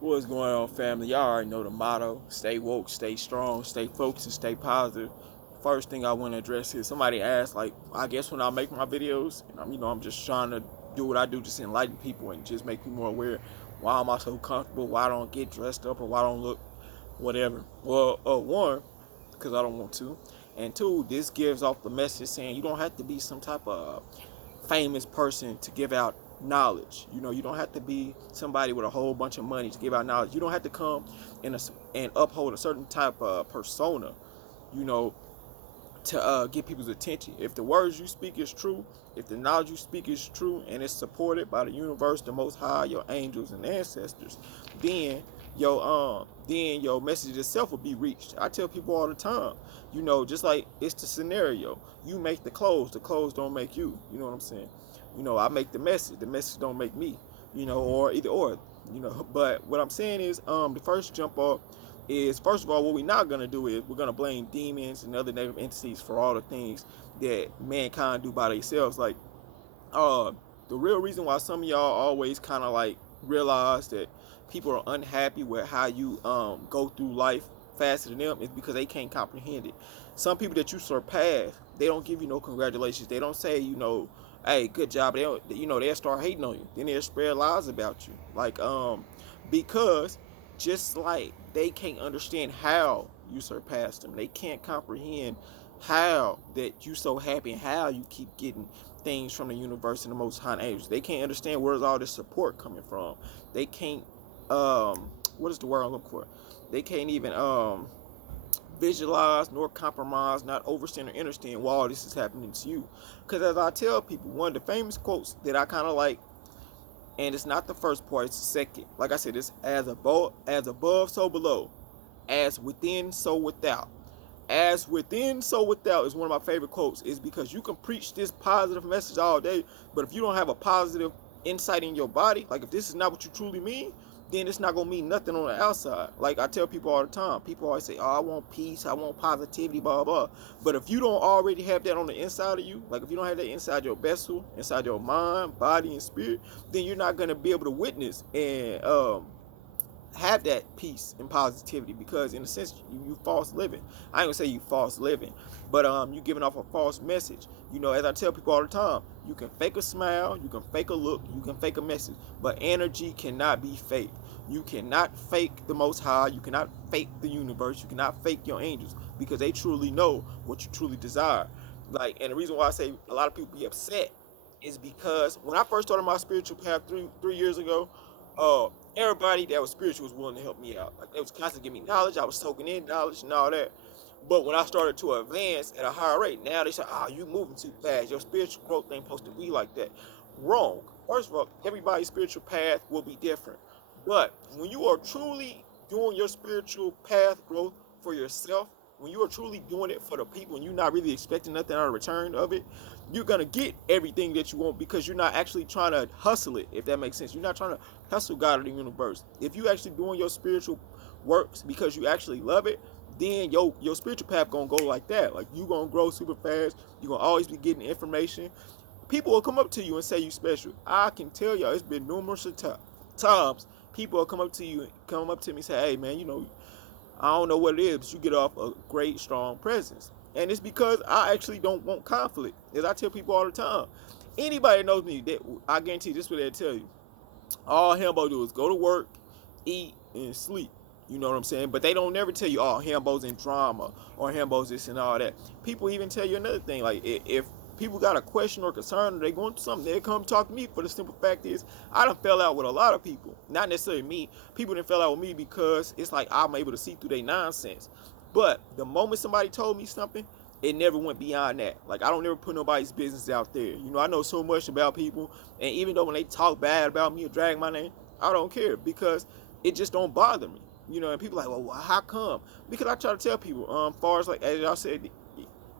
What's going on, family? Y'all already know the motto: stay woke, stay strong, stay focused, and stay positive. First thing I want to address is somebody asked, like, I guess when I make my videos, and I'm just trying to do what I do, just enlighten people and just make people more aware. Why am I so comfortable? Why I don't get dressed up, or why I don't look whatever? Well, one, because I don't want to, and two, this gives off the message saying you don't have to be some type of famous person to give out knowledge. You don't have to be somebody with a whole bunch of money to give out knowledge. You don't have to come and uphold a certain type of persona, you know, to get people's attention. If the words you speak is true, if the knowledge you speak is true, and it's supported by the universe, the Most High, your angels and ancestors, then your message itself will be reached. I tell people all the time, just like it's the scenario. You make the clothes don't make you. You know what I'm saying? I make the message don't make me. Or either or. But what I'm saying is, the first jump off is, first of all, what we're not gonna do is we're gonna blame demons and other negative entities for all the things that mankind do by themselves. Like, uh, the real reason why some of y'all always kind of like realize that people are unhappy with how you go through life faster than them is because they can't comprehend it. Some people that you surpass, they don't give you no congratulations. They don't say, hey, good job. They don't, they'll start hating on you. Then they'll spread lies about you. Like, because just like they can't understand how you surpassed them, they can't comprehend how that you so happy and how you keep getting things from the universe and the Most High angels. They can't understand where's all this support coming from. They can't what is the word I'm looking for? They can't even visualize nor compromise, not overstand or understand why all this is happening to you. Because as I tell people, one of the famous quotes that I kind of like, and it's not the first part, it's the second. Like I said, it's as above, so below, as within, so without. As within, so without is one of my favorite quotes. Is because you can preach this positive message all day, but if you don't have a positive insight in your body, like if this is not what you truly mean, then it's not gonna mean nothing on the outside. Like I tell people all the time, people always say, "Oh, I want peace, I want positivity, blah blah." But if you don't already have that on the inside of you, like if you don't have that inside your vessel, inside your mind, body, and spirit, then you're not gonna be able to witness and have that peace and positivity, because in a sense you false living. I ain't gonna say you false living, but you giving off a false message. As I tell people all the time, you can fake a smile, you can fake a look, you can fake a message, but energy cannot be fake. You cannot fake the Most High, you cannot fake the universe, you cannot fake your angels, because they truly know what you truly desire. Like, and the reason why I say a lot of people be upset is because when I first started my spiritual path three years ago, uh, everybody that was spiritual was willing to help me out. Like, they was constantly giving me knowledge. I was soaking in knowledge and all that. But when I started to advance at a higher rate, now they say, you moving too fast. Your spiritual growth ain't supposed to be like that. Wrong. First of all, everybody's spiritual path will be different. But when you are truly doing your spiritual path growth for yourself, when you are truly doing it for the people and you're not really expecting nothing out of return of it, you're gonna get everything that you want, because you're not actually trying to hustle it, if that makes sense. You're not trying to hustle God or the universe. If you actually doing your spiritual works because you actually love it, then your spiritual path gonna go like that. Like, you gonna grow super fast. You're gonna always be getting information. People will come up to you and say you special. I can tell y'all, it's been numerous times people will come up to me and say, hey man, I don't know what it is, but you get off a great, strong presence. And it's because I actually don't want conflict. As I tell people all the time, anybody that knows me, that I guarantee this is what they'll tell you. All Hambo do is go to work, eat, and sleep. You know what I'm saying? But they don't never tell you, Hambo's in drama, or Hambo's this and all that. People even tell you another thing. Like, if people got a question or concern, or they going through something, they come talk to me. For the simple fact is, I done fell out with a lot of people. Not necessarily me. People done fell out with me because it's like I'm able to see through their nonsense. But the moment somebody told me something, it never went beyond that. Like, I don't ever put nobody's business out there. I know so much about people, and even though when they talk bad about me or drag my name, I don't care, because it just don't bother me. And people are like, well, how come? Because I try to tell people, far as, like, as y'all said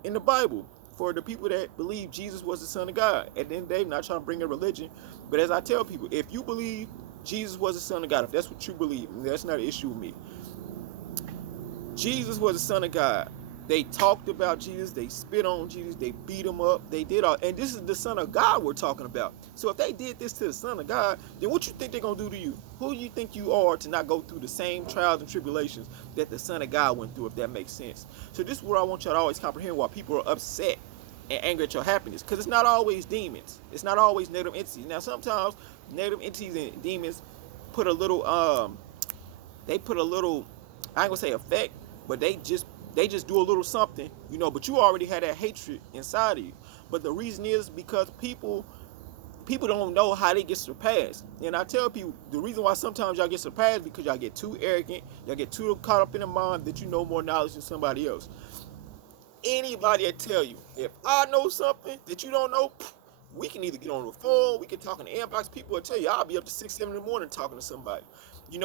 in the Bible, for the people that believe Jesus was the Son of God. At the end of the day, I'm not trying to bring a religion, but as I tell people, if you believe Jesus was the Son of God, if that's what you believe, that's not an issue with me. Jesus was the Son of God. They talked about Jesus, they spit on Jesus, they beat him up, they did all, and this is the Son of God we're talking about. So if they did this to the Son of God, then what you think they're gonna do to you? Who you think you are to not go through the same trials and tribulations that the Son of God went through, if that makes sense? So this is what I want y'all to always comprehend why people are upset and angry at your happiness, because it's not always demons, it's not always negative entities. Now sometimes negative entities and demons put a little they put a little, I ain't gonna say effect, but they just do a little something, but you already had that hatred inside of you. But the reason is because people don't know how they get surpassed. And I tell people the reason why sometimes y'all get surpassed because y'all get too arrogant, y'all get too caught up in the mind that you know more knowledge than somebody else. Anybody that tell you, if I know something that you don't know, we can either get on the phone, we can talk in the inbox. People will tell you I'll be up to 6, 7 in the morning talking to somebody.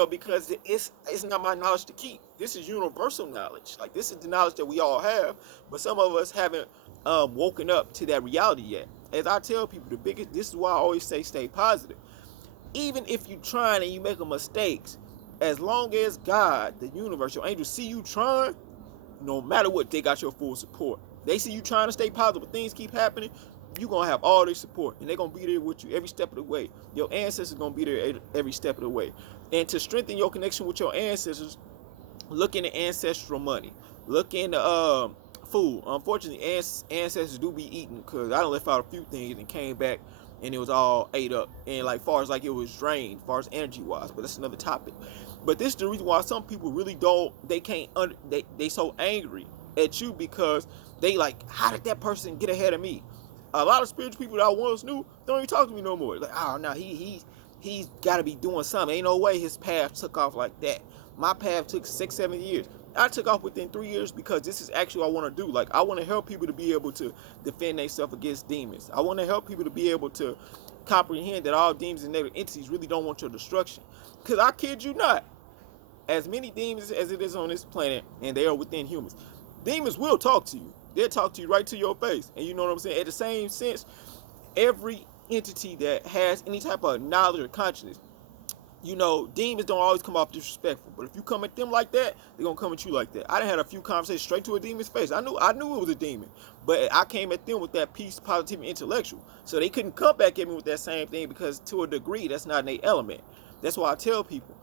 Because it's not my knowledge to keep. This is universal knowledge. Like, this is the knowledge that we all have, but some of us haven't woken up to that reality yet. As I tell people, this is why I always say stay positive. Even if you trying and you make a mistakes, as long as God, the universe, your angels see you trying, no matter what, they got your full support. They see you trying to stay positive, but things keep happening, you're going to have all their support, and they're going to be there with you every step of the way. Your ancestors are going to be there every step of the way. And to strengthen your connection with your ancestors, look into ancestral money. Look into food. Unfortunately, ancestors do be eating, because I done left out a few things and came back, and it was all ate up. And far as it was drained, far as energy-wise, but that's another topic. But this is the reason why some people really they so angry at you, because they how did that person get ahead of me? A lot of spiritual people that I once knew don't even talk to me no more. Oh no, he's got to be doing something. Ain't no way his path took off like that. My path took 6, 7 years. I took off within 3 years, because this is actually what I want to do. I want to help people to be able to defend themselves against demons. I want to help people to be able to comprehend that all demons and negative entities really don't want your destruction. Because I kid you not, as many demons as it is on this planet, and they are within humans, demons will talk to you. They'll talk to you right to your face. And you know what I'm saying? At the same sense, every entity that has any type of knowledge or consciousness, demons don't always come off disrespectful. But if you come at them like that, they're going to come at you like that. I done had a few conversations straight to a demon's face. I knew it was a demon. But I came at them with that peace, positive, and intellectual. So they couldn't come back at me with that same thing, because to a degree, that's not in their element. That's why I tell people,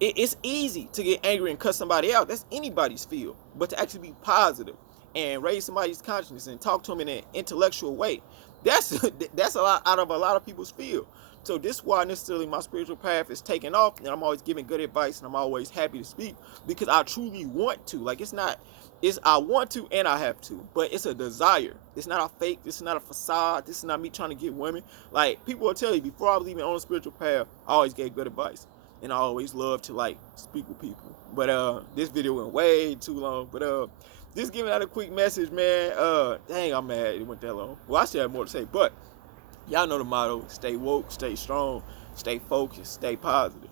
it's easy to get angry and cuss somebody out. That's anybody's field. But to actually be positive and raise somebody's consciousness and talk to them in an intellectual way, that's a lot out of a lot of people's field. So this is why necessarily my spiritual path is taking off, and I'm always giving good advice, and I'm always happy to speak, because I truly want to. I want to and I have to, but it's a desire. It's not a fake. This is not a facade. This is not me trying to get women. People will tell you, before I was even on the spiritual path, I always gave good advice. And I always love to speak with people. But this video went way too long. But just giving out a quick message, man. Dang, I'm mad it went that long. Well, I still have more to say, but y'all know the motto: stay woke, stay strong, stay focused, stay positive.